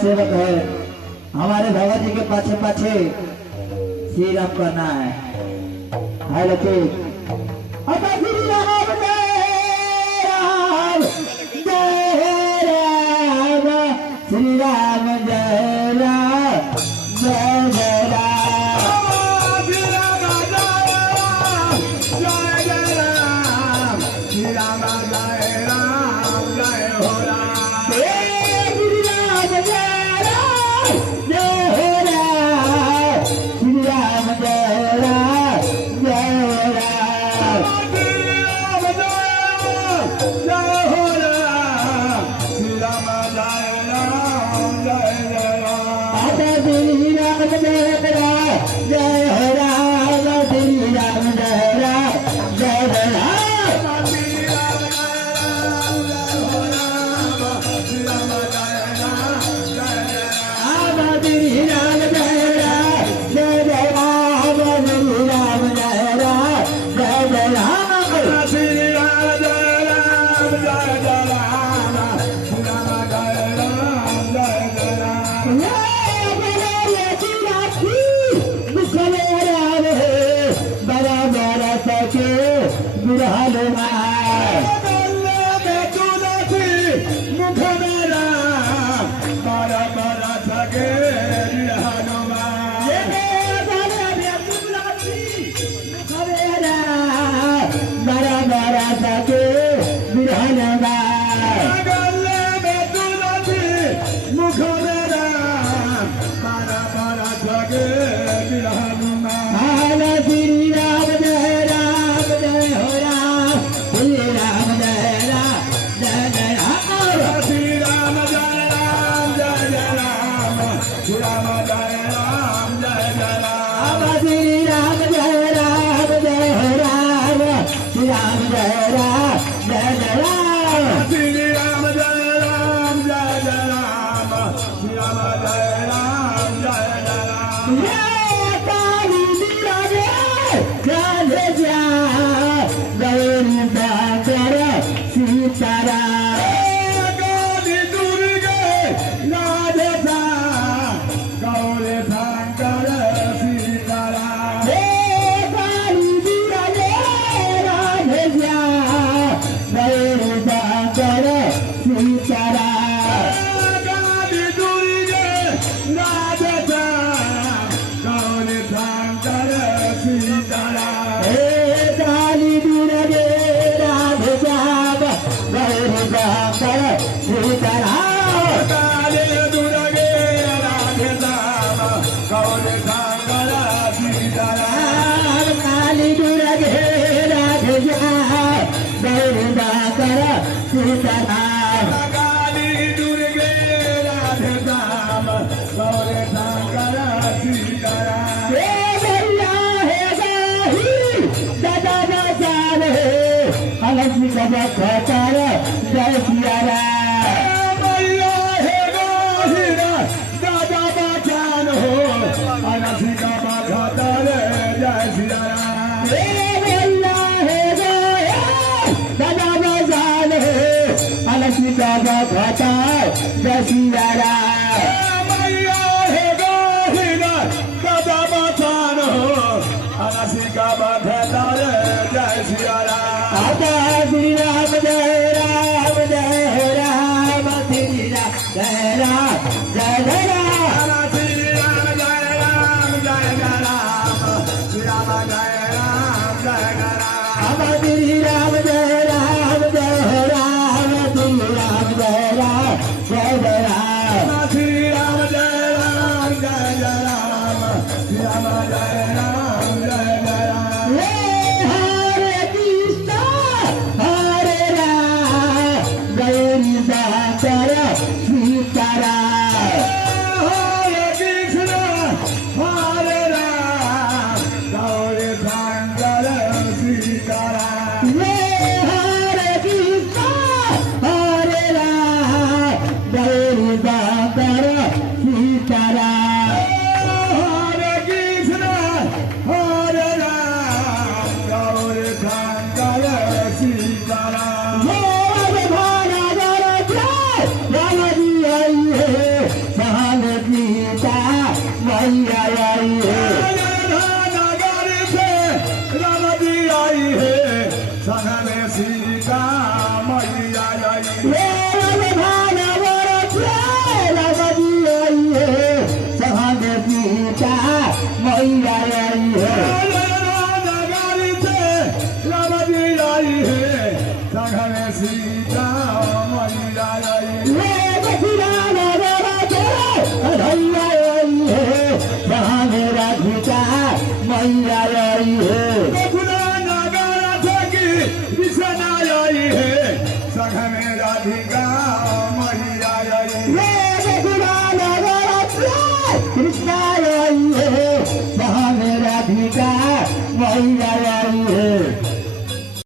सेवक है, हमारे भगत जी के पाछे पाछे श्री राम करना है। हाय लकी श्री राम जय राम जय राम, श्री राम जय राम जय जय राम। Hare ये भाना बरसे रामजी आई है संगे सीता मैया आई है नगारी से रामजी आई है संघने सीता मैया आई ये बखिरा बरसे धैया आई है संगे राधिका मैया आई है बखुला नगारा थकी विषना आई है संघने राधिका